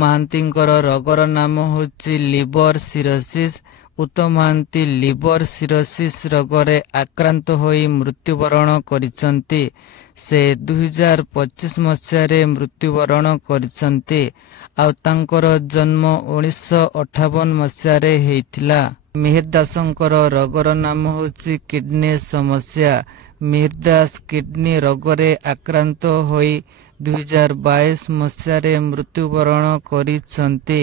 ମହାନ୍ତିଙ୍କର ରୋଗର ନାମ ହେଉଛି liver cirrhosis. Uttam Mohanty liver cirrhosis ରୋଗରେ ଆକ୍ରାନ୍ତ ହୋଇ ମୃତ୍ୟୁବରଣ କରିଛନ୍ତି। ସେ 2025 ମସିହାରେ ମୃତ୍ୟୁବରଣ କରିଛନ୍ତି। ଆଉ ତାଙ୍କର ଜନ୍ମ 1958 ମସିହାରେ ହେଇଥିଲା। ମିହିର ଦାସଙ୍କର ରୋଗର ନାମ ହେଉଛି କିଡନୀ ସମସ୍ୟା। ମିହିର ଦାସ କିଡନୀ ରୋଗରେ ଆକ୍ରାନ୍ତ ହୋଇ 2022 ମସିହାରେ ମୃତ୍ୟୁବରଣ କରିଛନ୍ତି।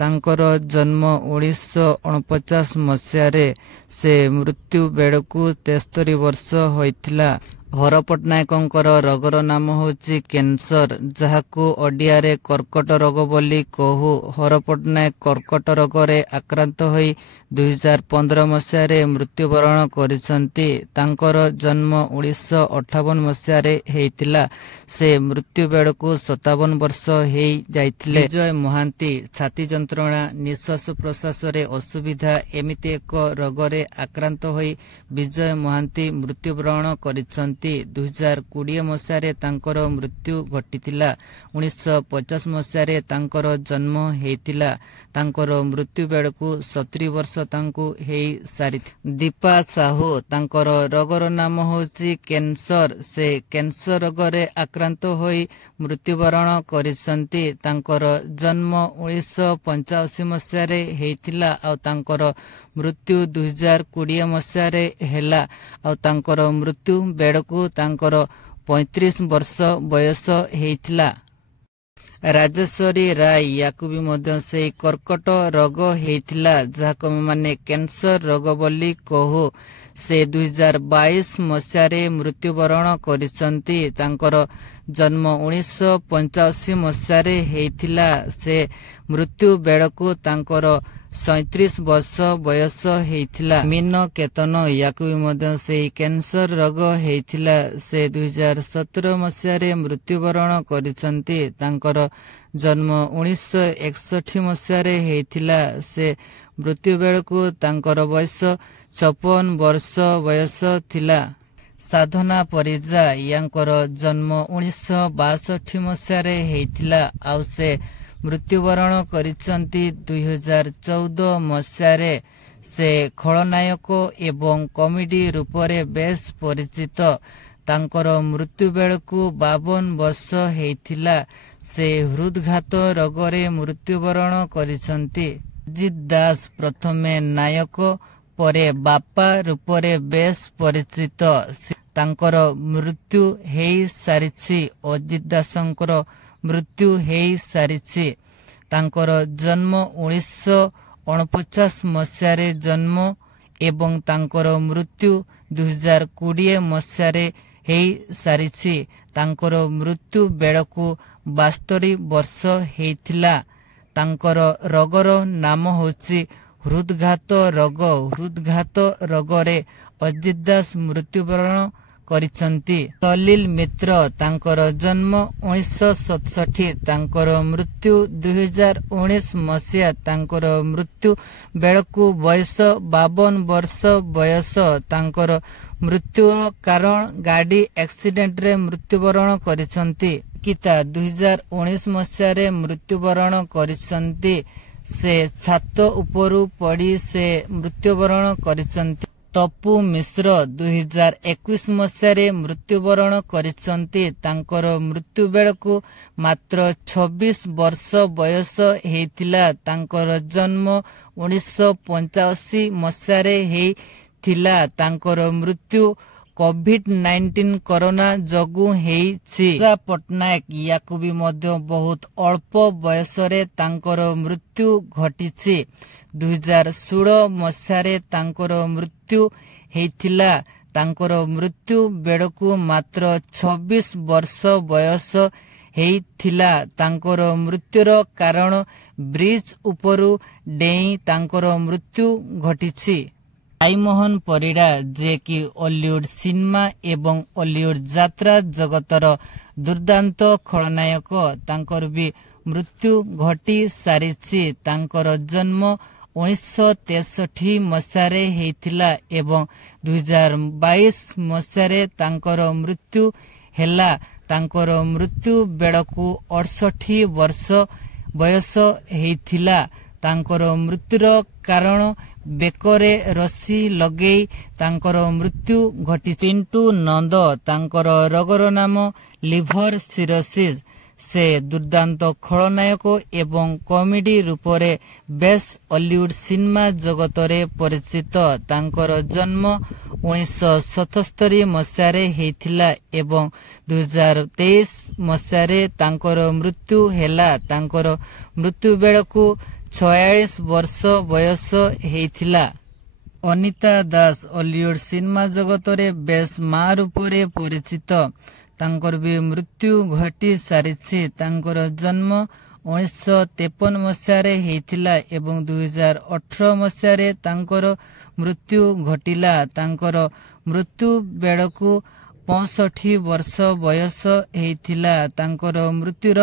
ତାଙ୍କର ଜନ୍ମ 1949 ମସିହାରେ। ସେ ମୃତ୍ୟୁ ବେଳକୁ 73 ବର୍ଷ ହୋଇଥିଲା। ହର ପଟ୍ଟନାୟକଙ୍କର ରୋଗର ନାମ ହେଉଛି କ୍ୟାନ୍ସର, ଯାହାକୁ ଓଡ଼ିଆରେ କର୍କଟ ରୋଗ ବୋଲି କହୁ। ହର ପଟ୍ଟନାୟକ କର୍କଟ ରୋଗରେ ଆକ୍ରାନ୍ତ ହୋଇ 2015 ମସିହାରେ ମୃତ୍ୟୁବରଣ କରିଛନ୍ତି। ତାଙ୍କର ଜନ୍ମ 1958 ମସିହାରେ ହେଇଥିଲା। ସେ ମୃତ୍ୟୁ ବେଳକୁ 57 ବର୍ଷ ହେଇଯାଇଥିଲେ। ବିଜୟ ମହାନ୍ତି ଛାତି ଯନ୍ତ୍ରଣା, ନିଶ୍ୱାସ ପ୍ରଶ୍ୱାସରେ ଅସୁବିଧା ଏମିତି ଏକ ରୋଗରେ ଆକ୍ରାନ୍ତ ହୋଇ ବିଜୟ ମହାନ୍ତି ମୃତ୍ୟୁବରଣ କରିଛନ୍ତି। 2020 ମସିହାରେ ତାଙ୍କର ମୃତ୍ୟୁ ଘଟିଥିଲା। 1950 ମସିହାରେ ତାଙ୍କର ଜନ୍ମ ହେଇଥିଲା। ତାଙ୍କର ମୃତ୍ୟୁ ବେଳକୁ 70 ବର୍ଷ ତାଙ୍କୁ ହେଇସାରିଥିଲା। ଦୀପା ସାହୁ ତାଙ୍କର ରୋଗର ନାମ ହେଉଛି କ୍ୟାନ୍ସର। ସେ କ୍ୟାନ୍ସର ରୋଗରେ ଆକ୍ରାନ୍ତ ହୋଇ ମୃତ୍ୟୁବରଣ କରିଛନ୍ତି। ତାଙ୍କର ଜନ୍ମ 1985 ମସିହାରେ ହେଇଥିଲା। ଆଉ ତାଙ୍କର ମୃତ୍ୟୁ 2020 ମସିହାରେ ହେଲା। ଆଉ ତାଙ୍କର ମୃତ୍ୟୁ ବେଳକୁ ତାଙ୍କର 35 ବର୍ଷ ବୟସ ହେଇଥିଲା। ରାଜେଶ୍ୱରୀ ରାୟ, ୟାକୁ ବି ମଧ୍ୟ ସେଇ କର୍କଟ ରୋଗ ହେଇଥିଲା, ଯାହାକୁ ଆମେମାନେ କ୍ୟାନ୍ସର ରୋଗ ବୋଲି କହୁ। ସେ 2022 ମସିହାରେ ମୃତ୍ୟୁବରଣ କରିଛନ୍ତି। ତାଙ୍କର ଜନ୍ମ 1985 ମସିହାରେ ହେଇଥିଲା। ସେ ମୃତ୍ୟୁ ବେଳକୁ ତାଙ୍କର 37 ବର୍ଷ ବୟସ ହେଇଥିଲା। ମୀନ କେତନ, ୟାକୁ ବି ମଧ୍ୟ ସେଇ କ୍ୟାନ୍ସର ରୋଗ ହେଇଥିଲା। ସେ 2017 ମସିହାରେ ମୃତ୍ୟୁବରଣ କରିଛନ୍ତି। ତାଙ୍କର ଜନ୍ମ 1961 ମସିହାରେ ହେଇଥିଲା। ସେ ମୃତ୍ୟୁ ବେଳକୁ ତାଙ୍କର ବୟସ 56 ବର୍ଷ ବୟସ ଥିଲା। ସାଧନା ପରିଜା, ୟାଙ୍କର ଜନ୍ମ 1962 ମସିହାରେ ହେଇଥିଲା। ଆଉ ସେ ମୃତ୍ୟୁବରଣ କରିଛନ୍ତି 2014 ମସିହାରେ। ସେ ଖଳନାୟକ ଏବଂ କମେଡି ରୂପରେ ବେଶ୍ ପରିଚିତ। ତାଙ୍କର ମୃତ୍ୟୁ ବେଳକୁ 52 ବର୍ଷ ହେଇଥିଲା। ସେ ହୃଦଘାତ ରୋଗରେ ମୃତ୍ୟୁବରଣ କରିଛନ୍ତି। ଅଜିତ ଦାସ ପ୍ରଥମେ ନାୟକ ପରେ ବାପା ରୂପରେ ବେଶ୍ ପରିଚିତ। ତାଙ୍କର ମୃତ୍ୟୁ ହେଇସାରିଛି। ଅଜିତ ଦାସଙ୍କର ମୃତ୍ୟୁ ହେଇସାରିଛି। ତାଙ୍କର ଜନ୍ମ 1949 ମସିହାରେ ଜନ୍ମ ଏବଂ ତାଙ୍କର ମୃତ୍ୟୁ 2020 ମସିହାରେ ହେଇସାରିଛି। ତାଙ୍କର ମୃତ୍ୟୁ ବେଳକୁ 72 ବର୍ଷ ହେଇଥିଲା। ତାଙ୍କର ରୋଗର ନାମ ହେଉଛି ହୃଦଘାତ ରୋଗ। ହୃଦଘାତ ରୋଗରେ ଅଜିତ ଦାସ ମୃତ୍ୟୁବରଣ କରିଛନ୍ତି। ସଲିଲ ମିତ୍ର, ତାଙ୍କର ଜନ୍ମ 1967, ତାଙ୍କର ମୃତ୍ୟୁ 2019 ମସିହା। ତାଙ୍କର ମୃତ୍ୟୁ ବେଳକୁ ବୟସ 52 ବର୍ଷ ବୟସ। ତାଙ୍କର ମୃତ୍ୟୁ କାରଣ ଗାଡ଼ି ଆକ୍ସିଡେଣ୍ଟରେ ମୃତ୍ୟୁବରଣ କରିଛନ୍ତି। ଗୀତା 2019 ମସିହାରେ ମୃତ୍ୟୁବରଣ କରିଛନ୍ତି। ସେ ଛାତ ଉପରୁ ପଡ଼ି ସେ ମୃତ୍ୟୁବରଣ କରିଛନ୍ତି। ତପୁ ମିଶ୍ର 2021 ମସିହାରେ ମୃତ୍ୟୁବରଣ କରିଛନ୍ତି। ତାଙ୍କର ମୃତ୍ୟୁ ବେଳକୁ ମାତ୍ର 26 ବର୍ଷ ବୟସ ହେଇଥିଲା। ତାଙ୍କର ଜନ୍ମ 1985 ମସିହାରେ ହେଇଥିଲା। ତାଙ୍କର ମୃତ୍ୟୁ କୋଭିଡ-19 କରୋନା ଯୋଗୁଁ ହେଇଛି। ପୂଜା ପଟ୍ଟନାୟକ, ୟାକୁ ବି ମଧ୍ୟ ବହୁତ ଅଳ୍ପ ବୟସରେ ତାଙ୍କର ମୃତ୍ୟୁ ଘଟିଛି। 2016 ମସିହାରେ ତାଙ୍କର ମୃତ୍ୟୁ ହେଇଥିଲା। ତାଙ୍କର ମୃତ୍ୟୁ ବେଳକୁ ମାତ୍ର 26 ବର୍ଷ ବୟସ ହେଇଥିଲା। ତାଙ୍କର ମୃତ୍ୟୁର କାରଣ ବ୍ରିଜ ଉପରୁ ଡେଇଁ ତାଙ୍କର ମୃତ୍ୟୁ ଘଟିଛି। ସାଇମୋହନ ପରିଡ଼ା, ଯିଏକି ଅଲିଉଡ ସିନେମା ଏବଂ ଅଲିଉଡ ଯାତ୍ରା ଜଗତର ଦୁର୍ଦାନ୍ତ ଖଳନାୟକ, ତାଙ୍କର ବି ମୃତ୍ୟୁ ଘଟି ସାରିଛି। ତାଙ୍କର ଜନ୍ମ 1963 ମସିହାରେ ହେଇଥିଲା ଏବଂ 2022 ମସିହାରେ ତାଙ୍କର ମୃତ୍ୟୁ ହେଲା। ତାଙ୍କର ମୃତ୍ୟୁ ବେଳକୁ 68 ବର୍ଷ ବୟସ ହେଇଥିଲା। ତାଙ୍କର ମୃତ୍ୟୁର କାରଣ ବେକରେ ରସି ଲଗେଇ ତାଙ୍କର ମୃତ୍ୟୁ ଘଟି। ପିଣ୍ଟୁ ନନ୍ଦ ତାଙ୍କର ରୋଗର ନାମ ଲିଭର ସିରୋସିସ୍। ସେ ଦୁର୍ଦାନ୍ତ ଖଳନାୟକ ଏବଂ କମେଡି ରୂପରେ ବେଶ୍ ଅଲିଉଡ୍ ସିନେମା ଜଗତରେ ପରିଚିତ। ତାଙ୍କର ଜନ୍ମ 1977 ମସିହାରେ ହେଇଥିଲା ଏବଂ 2023 ମସିହାରେ ତାଙ୍କର ମୃତ୍ୟୁ ହେଲା। ତାଙ୍କର ମୃତ୍ୟୁ ବେଳକୁ 46 ବର୍ଷ ବୟସ ହେଇଥିଲା। ଅନିତା ଦାସ ଅଲିଉଡ୍ ସିନେମା ଜଗତରେ ବେଶ୍ ମା ରୂପରେ ପରିଚିତ। ତାଙ୍କର ବି ମୃତ୍ୟୁ ଘଟି ସାରିଛି। ତାଙ୍କର ଜନ୍ମ 1953 ମସିହାରେ ହେଇଥିଲା ଏବଂ 2018 ମସିହାରେ ତାଙ୍କର ମୃତ୍ୟୁ ଘଟିଲା। ତାଙ୍କର ମୃତ୍ୟୁ ବେଳକୁ 65 ବର୍ଷ ବୟସ ହେଇଥିଲା। ତାଙ୍କର ମୃତ୍ୟୁର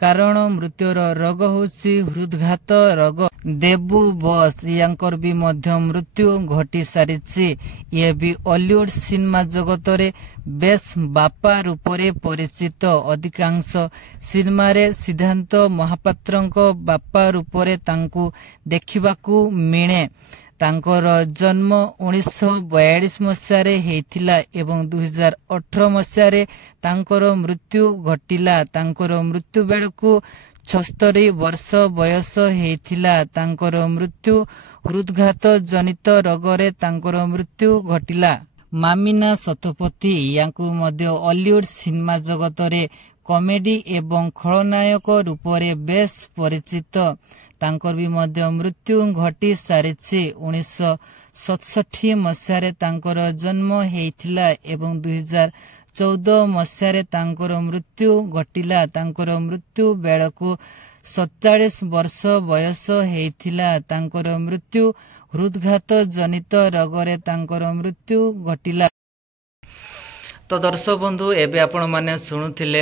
କାରଣ ମୃତ୍ୟୁର ରୋଗ ହେଉଛି ହୃଦଘାତ ରୋଗ। ଦେବୁ ବସ ୟାଙ୍କର ବି ମଧ୍ୟ ମୃତ୍ୟୁ ଘଟି ସାରିଛି। ଇଏ ବି ଅଲିଉଡ୍ ସିନେମା ଜଗତରେ ବେଶ୍ ବାପା ରୂପରେ ପରିଚିତ। ଅଧିକାଂଶ ସିନେମାରେ ସିଦ୍ଧାନ୍ତ ମହାପାତ୍ରଙ୍କ ବାପା ରୂପରେ ତାଙ୍କୁ ଦେଖିବାକୁ ମିଳେ। ତାଙ୍କର ଜନ୍ମ 1942 ମସିହାରେ ହେଇଥିଲା ଏବଂ 2018 ମସିହାରେ ତାଙ୍କର ମୃତ୍ୟୁ ଘଟିଲା। ତାଙ୍କର ମୃତ୍ୟୁ ବେଳକୁ 76 ବର୍ଷ ବୟସ ହେଇଥିଲା। ତାଙ୍କର ମୃତ୍ୟୁ ହୃଦଘାତ ଜନିତ ରୋଗରେ ତାଙ୍କର ମୃତ୍ୟୁ ଘଟିଲା। ମାମିନା ଶତପଥୀ ୟାଙ୍କୁ ମଧ୍ୟ ଅଲିଉଡ୍ ସିନେମା ଜଗତରେ କମେଡି ଏବଂ ଖଳନାୟକ ରୂପରେ ବେଶ୍ ପରିଚିତ। ତାଙ୍କର ବି ମଧ୍ୟ ମୃତ୍ୟୁ ଘଟି ସାରିଛି। 1967 ମସିହାରେ ତାଙ୍କର ଜନ୍ମ ହେଇଥିଲା ଏବଂ 2014 ମସିହାରେ ତାଙ୍କର ମୃତ୍ୟୁ ଘଟିଲା। ତାଙ୍କର ମୃତ୍ୟୁ ବେଳକୁ 47 ବର୍ଷ ବୟସ ହେଇଥିଲା। ତାଙ୍କର ମୃତ୍ୟୁ ହୃଦଘାତ ଜନିତ ରୋଗରେ ତାଙ୍କର ମୃତ୍ୟୁ ଘଟିଲା। ତ ଦର୍ଶକ ବନ୍ଧୁ, ଏବେ ଆପଣମାନେ ଶୁଣୁଥିଲେ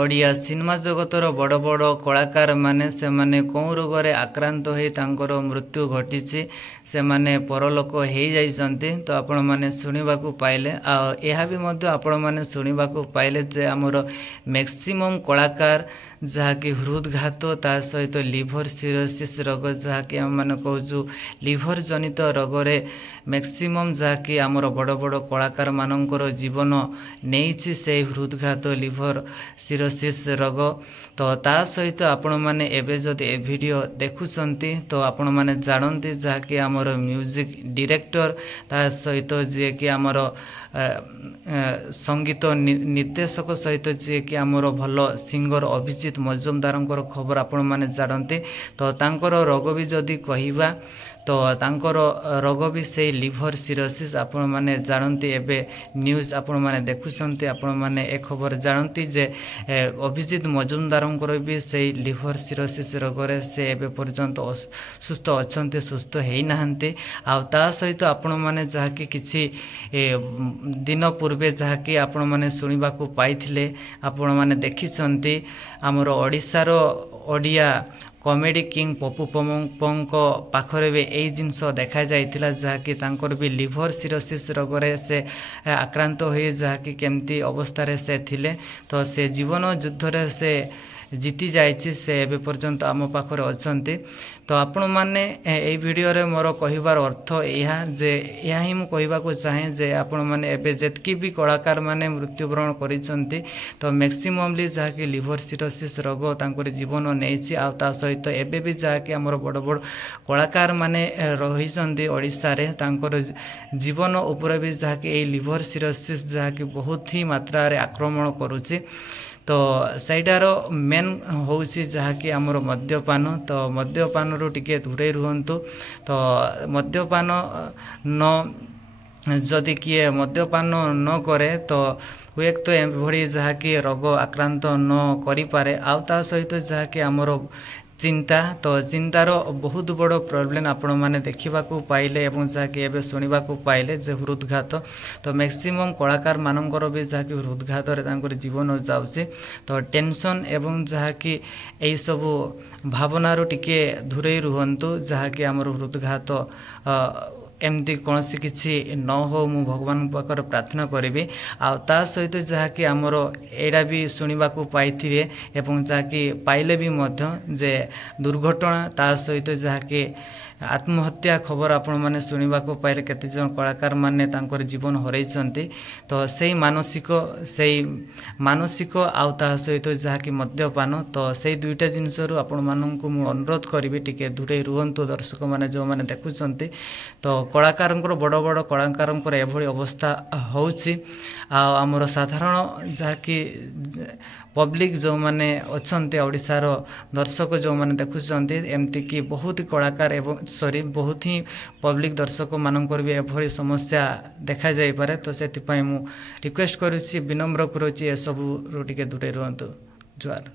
ଓଡ଼ିଆ ସିନେମା ଜଗତର ବଡ଼ ବଡ଼ କଳାକାରମାନେ ସେମାନେ କେଉଁ ରୋଗରେ ଆକ୍ରାନ୍ତ ହୋଇ ତାଙ୍କର ମୃତ୍ୟୁ ଘଟିଛି, ସେମାନେ ପରଲୋକ ହେଇଯାଇଛନ୍ତି। ତ ଆପଣମାନେ ଶୁଣିବାକୁ ପାଇଲେ। ଆଉ ଏହା ବି ମଧ୍ୟ ଆପଣମାନେ ଶୁଣିବାକୁ ପାଇଲେ ଯେ ଆମର ମ୍ୟାକ୍ସିମମ୍ କଳାକାର ଯାହାକି ହୃଦଘାତ ତା ସହିତ ଲିଭର ସିରୋସିସ୍ ରୋଗ ଯାହାକି ଆମେମାନେ କହୁଛୁ ଲିଭର ଜନିତ ରୋଗରେ ମ୍ୟାକ୍ସିମମ୍ ଯାହାକି ଆମର ବଡ଼ ବଡ଼ କଳାକାରମାନଙ୍କର ଜୀବନ ନେଇଛି ସେଇ ହୃଦଘାତ ଲିଭର ସିରୋସିସ୍ ରୋଗ। ତ ତା ସହିତ ଆପଣମାନେ ଏବେ ଯଦି ଏ ଭିଡ଼ିଓ ଦେଖୁଛନ୍ତି ତ ଆପଣମାନେ ଜାଣନ୍ତି ଯାହାକି ଆମର ମ୍ୟୁଜିକ୍ ଡିରେକ୍ଟର ତା ସହିତ ଯିଏକି ଆମର ସଙ୍ଗୀତ ନିର୍ଦ୍ଦେଶକ ସହିତ ଯିଏକି ଆମର ଭଲ ସିଙ୍ଗର ଅଭିଜିତ ମଜୁମଦାରଙ୍କର ଖବର ଆପଣମାନେ ଜାଣନ୍ତି। ତ ତାଙ୍କର ରୋଗ ବି ଯଦି କହିବା ତ ତାଙ୍କର ରୋଗ ବି ସେଇ ଲିଭର ସିରୋସିସ୍। ଆପଣମାନେ ଜାଣନ୍ତି ଏବେ ନ୍ୟୁଜ୍ ଆପଣମାନେ ଦେଖୁଛନ୍ତି, ଆପଣମାନେ ଏ ଖବର ଜାଣନ୍ତି ଯେ ଅଭିଜିତ ମଜୁମଦାରଙ୍କର ବି ସେଇ ଲିଭର ସିରୋସିସ୍ ରୋଗରେ ସେ ଏବେ ପର୍ଯ୍ୟନ୍ତ ସୁସ୍ଥ ଅଛନ୍ତି, ସୁସ୍ଥ ହେଇନାହାନ୍ତି। ଆଉ ତା ସହିତ ଆପଣମାନେ ଯାହାକି କିଛି ଦିନ ପୂର୍ବେ ଯାହାକି ଆପଣମାନେ ଶୁଣିବାକୁ ପାଇଥିଲେ, ଆପଣମାନେ ଦେଖିଛନ୍ତି ଆମର ଓଡ଼ିଶାର ଓଡ଼ିଆ କମେଡି କିଙ୍ଗ ପପୁ ପମଙ୍କ ପାଖରେ ବି ଏଇ ଜିନିଷ ଦେଖାଯାଇଥିଲା ଯାହାକି ତାଙ୍କର ବି ଲିଭର ସିରୋସିସ୍ ରୋଗରେ ସେ ଆକ୍ରାନ୍ତ ହୋଇ ଯାହାକି କେମିତି ଅବସ୍ଥାରେ ସେ ଥିଲେ। ତ ସେ ଜୀବନ ଯୁଦ୍ଧରେ ସେ ଜିତି ଯାଇଛି, ସେ ଏବେ ପର୍ଯ୍ୟନ୍ତ ଆମ ପାଖରେ ଅଛନ୍ତି। ତ ଆପଣମାନେ ଏଇ ଭିଡ଼ିଓରେ ମୋର କହିବାର ଅର୍ଥ ଏହା ଯେ ଏହା ହିଁ ମୁଁ କହିବାକୁ ଚାହେଁ ଯେ ଆପଣମାନେ ଏବେ ଯେତିକି ବି କଳାକାରମାନେ ମୃତ୍ୟୁବରଣ କରିଛନ୍ତି ତ ମ୍ୟାକ୍ସିମମଲି ଯାହାକି ଲିଭର ସିରୋସିସ୍ ରୋଗ ତାଙ୍କର ଜୀବନ ନେଇଛି। ଆଉ ତା ସହିତ ଏବେ ବି ଯାହାକି ଆମର ବଡ଼ ବଡ଼ କଳାକାରମାନେ ରହିଛନ୍ତି ଓଡ଼ିଶାରେ ତାଙ୍କର ଜୀବନ ଉପରେ ବି ଯାହାକି ଏଇ ଲିଭର ସିରୋସିସ୍ ଯାହାକି ବହୁତ ହିଁ ମାତ୍ରାରେ ଆକ୍ରମଣ କରୁଛି। ତ ସେଇଟାର ମେନ୍ ହେଉଛି ଯାହାକି ଆମର ମଦ୍ୟପାନ। ତ ମଦ୍ୟପାନରୁ ଟିକେ ଦୂରେଇ ରୁହନ୍ତୁ। ତ ମଦ୍ୟପାନ ଯଦି କିଏ ମଦ୍ୟପାନ ନ କରେ ତ ହୁଏତ ଏଭଳି ଯାହାକି ରୋଗ ଆକ୍ରାନ୍ତ ନ କରିପାରେ। ଆଉ ତା ସହିତ ଯାହାକି ଆମର ଚିନ୍ତା, ତ ଚିନ୍ତାର ବହୁତ ବଡ଼ ପ୍ରୋବ୍ଲେମ୍ ଆପଣମାନେ ଦେଖିବାକୁ ପାଇଲେ ଏବଂ ଯାହାକି ଏବେ ଶୁଣିବାକୁ ପାଇଲେ ଯେ ହୃଦଘାତ। ତ ମ୍ୟାକ୍ସିମମ୍ କଳାକାରମାନଙ୍କର ବି ଯାହାକି ହୃଦଘାତରେ ତାଙ୍କର ଜୀବନ ଯାଉଛି। ତ ଟେନସନ୍ ଏବଂ ଯାହାକି ଏଇସବୁ ଭାବନାରୁ ଟିକେ ଦୂରେଇ ରୁହନ୍ତୁ ଯାହାକି ଆମର ହୃଦଘାତ एमती कौन किसी न हो मु भगवान पाखर प्रार्थना करी आ सहित जहाँकि आमर एटा भी शुणा पाई एवं जहाँकि पाइले भी मध्य जे दुर्घटना ता सहित जहाँकि आत्महत्या खबर आपण मैंने शुणा पाइले केते जन कलाकार माने तांकर जीवन हरैछंती तो से मानसिक आउ सहित जहाँकि मद्यपान तो से दुईटा जिनस आपण मानक मु अनुरोध करी टिके दूरे रुहतु दर्शक मैंने जो मैंने देखुंत तो कलाकार बड़ बड़ कलाकार एभली अवस्था होउछि आमर साधारण जहाँकि पब्लिक जो माने अच्छे ओडिशार दर्शक जो माने देखुंत एमती कि बहुत कलाकार एवं सॉरी बहुत ही पब्लिक दर्शक मानकर भी एभली समस्या देखा जाई पारे तो से मु रिक्वेस्ट करुछि विनम्र करुछि ए सब टिके दूरे रुहतु जुआर।